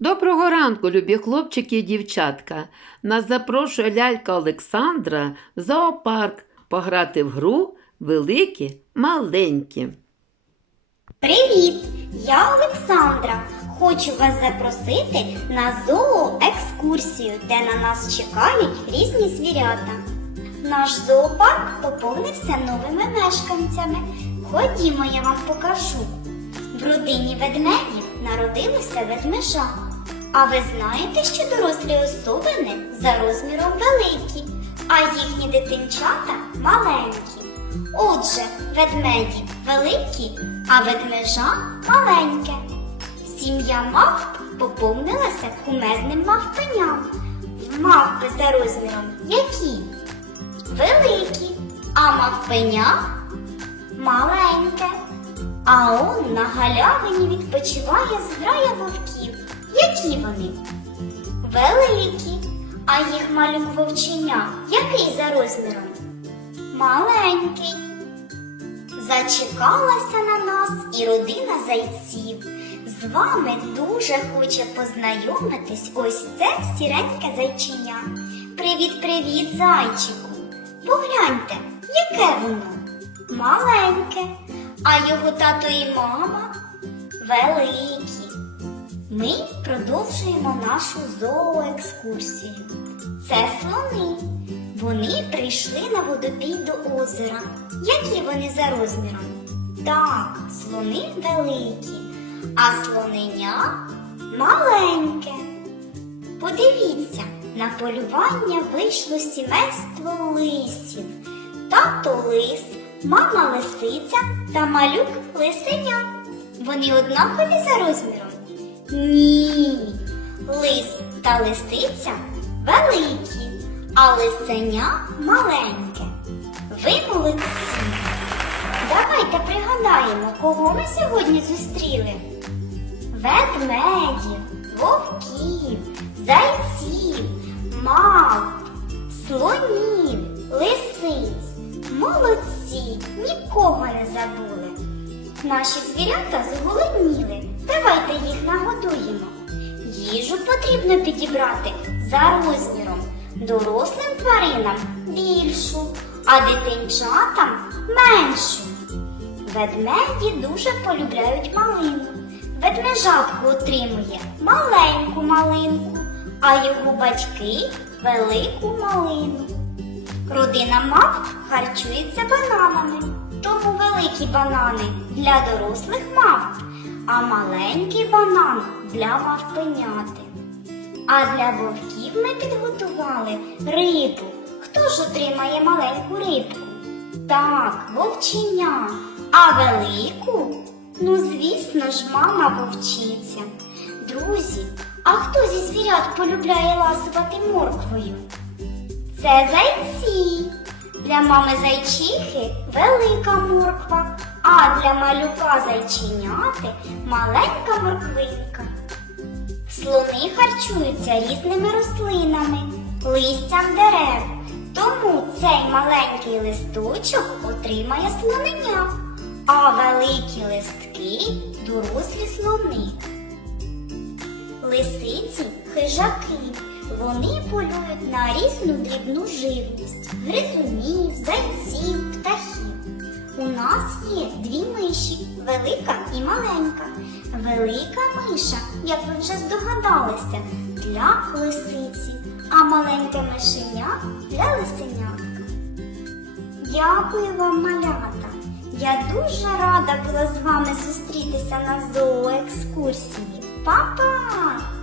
Доброго ранку, любі хлопчики і дівчатка. Нас запрошує лялька Олександра в зоопарк пограти в гру великі маленькі. Привіт! Я Олександра. Хочу вас запросити на зооекскурсію, де на нас чекають різні звірята. Наш зоопарк поповнився новими мешканцями. Ходімо, я вам покажу. В родині ведмедів народилося ведмежа. А ви знаєте, що дорослі особини за розміром великі, а їхні дитинчата маленькі. Отже, ведмеді великі, а ведмежа маленьке. Сім'я мавп поповнилася кумедним мавпеням. Мавпи за розміром які? Великі, а мавпеня маленьке. А он на галявині відпочиває зграя вовків. Які вони? Великі, а їх малюк вовченя який за розміром? Маленький. Зачекалася на нас і родина зайців. З вами дуже хоче познайомитись ось це сіреньке зайчиня. Привіт-привіт, зайчику. Погляньте, яке воно? Маленьке, а його тато і мама великі. Ми продовжуємо нашу зооекскурсію. Це слони. Вони прийшли на водопій до озера. Які вони за розміром? Так, слони великі, а слоненя маленьке. Подивіться, на полювання вийшло сімейство лисів. Тато лис, мама лисиця та малюк лисеня. Вони однакові за розміром? Ні. Лис та лисиця великі, а лисеня маленьке. Ви молодці. Давайте пригадаємо, кого ми сьогодні зустріли. Ведмедів, вовків, зайців, мавп, слонів, лисиць. Молодці, нікого не забули. Наші звірята зголодніли. Давайте їх нагодуємо. Їжу потрібно підібрати за розміром. Дорослим тваринам більшу, а дитинчатам меншу. Ведмеді дуже полюбляють малину. Ведмежатко отримує маленьку малинку, а його батьки велику малину. Родина мавп харчується бананами, тому великі банани для дорослих мавп, а маленький банан для мавпеняти. А для вовків ми підготували рибу. Хто ж отримає маленьку рибку? Так, вовченя. А велику? Ну, звісно ж, мама вовчиця. Друзі, а хто зі звірят полюбляє ласувати морквою? Це зайці. Для мами зайчихи велика морква, а для малюка зайченяти маленька морквинка. Слони харчуються різними рослинами, листям дерев. Тому цей маленький листочок отримає слоненя, а великі листки дорослі слони. Лисиці хижаки. Вони полюють на різну дрібну живність гризунів, зайців, птахів. У нас є дві миші велика і маленька. Велика миша, як ви вже здогадалися, для лисиці, а маленьке мишеня для лисенятка. Дякую вам, малята! Я дуже рада була з вами зустрітися на зооекскурсії. Па-па!